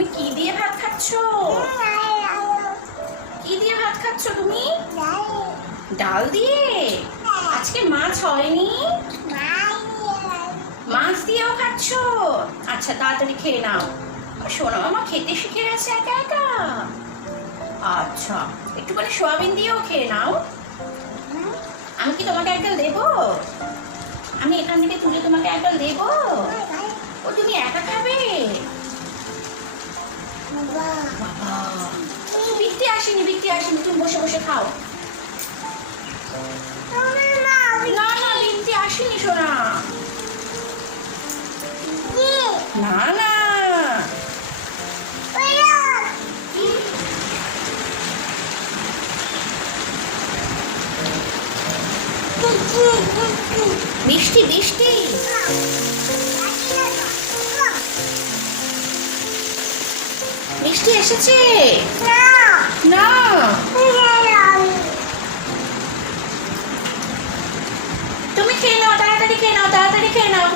তুমি কি দিয়ে ভাত খাচ্ছ? কি দিয়ে ভাত খাচ্ছ তুমি? ডাল দিয়ে? আজকে মাছ হয়নি? মাছ দিয়েও খাচ্ছ? আচ্ছা তাড়াতাড়ি খেয়ে নাও। শোনো মামা খেতে শিখে গেছে একা একা। আচ্ছা একটুখানি সোয়াবিন দিয়েও খেয়ে নাও। আমি কি তোমাকে একটা দেবো? আমি এখান থেকে তুলে তোমাকে একটা দেবো? ও তুমি একা খাবে? বাবা বৃষ্টি আসেনি, বৃষ্টি আসেনি, তুমি বসে বসে খাও। না না বৃষ্টি আসেনি সোনা। না না বৃষ্টি বৃষ্টি বৃষ্টি এসেছে না। তুমি খেয়ে নাও, তাড়াতাড়ি খেয়ে নাও, তাড়াতাড়ি খেয়ে নাও।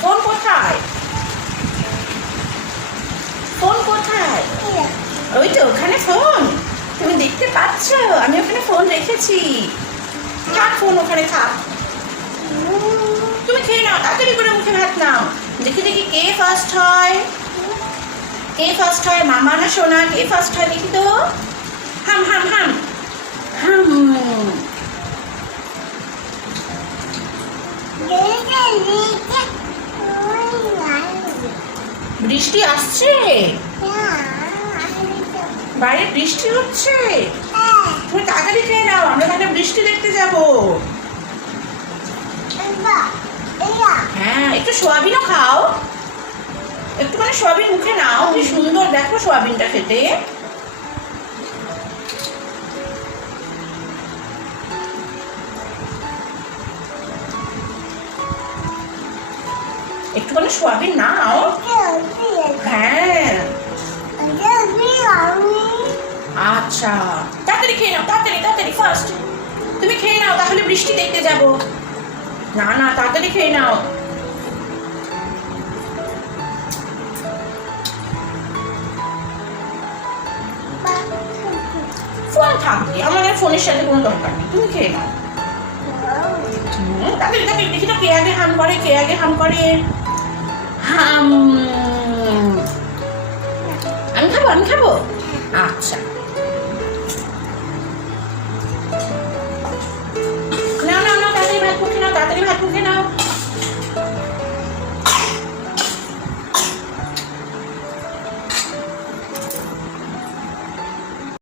ফোন কোথায়? ফোন কোথায়? ওই তো ওখানে ফোন। তুমি দেখতে পাচ্ছ আমি ওখানে ফোন রেখেছি। থাক ফোন ওখানে থাক। তুমি খেয়ে নাও, তাড়াতাড়ি করে মুখে ভাত নাও। দেখি দেখি কে ফার্স্ট হয়। কে ফার্স্ট হয়, মামা না সোনা? কে ফার্স্ট হয় দেখি তো। হাম হাম হাম হাম। বৃষ্টি আসছে? বাইরে বৃষ্টি হচ্ছে? তুমি তাড়াতাড়ি খেয়ে নাও, আমরা তাহলে বৃষ্টি দেখতে যাবো। হ্যাঁ একটু সোয়াবিনও খাও। একটু মানে সোয়াবিন মুখে নাও, কি সুন্দর দেখো সোয়াবিনটা খেতে। একটুখানি সোয়াবিন নাও। হ্যাঁ আচ্ছা তাড়াতাড়ি খেয়ে নাও, তাড়াতাড়ি তাড়াতাড়ি ফার্স্ট। তুমি খেয়ে নাও তাহলে বৃষ্টি দেখতে যাব। না না তাড়াতাড়ি খেয়ে নাও। ফোন থাকবে, আমার ফোনের সাথে কোনো দরকার নেই, তুমি খেয়ে নাও। তাড়াতাড়ি তাড়াতাড়ি দেখি তো কে আগে হাম করে, কে আগে হাম করে। হাম। আমি খাবো, আমি খাবো। আচ্ছা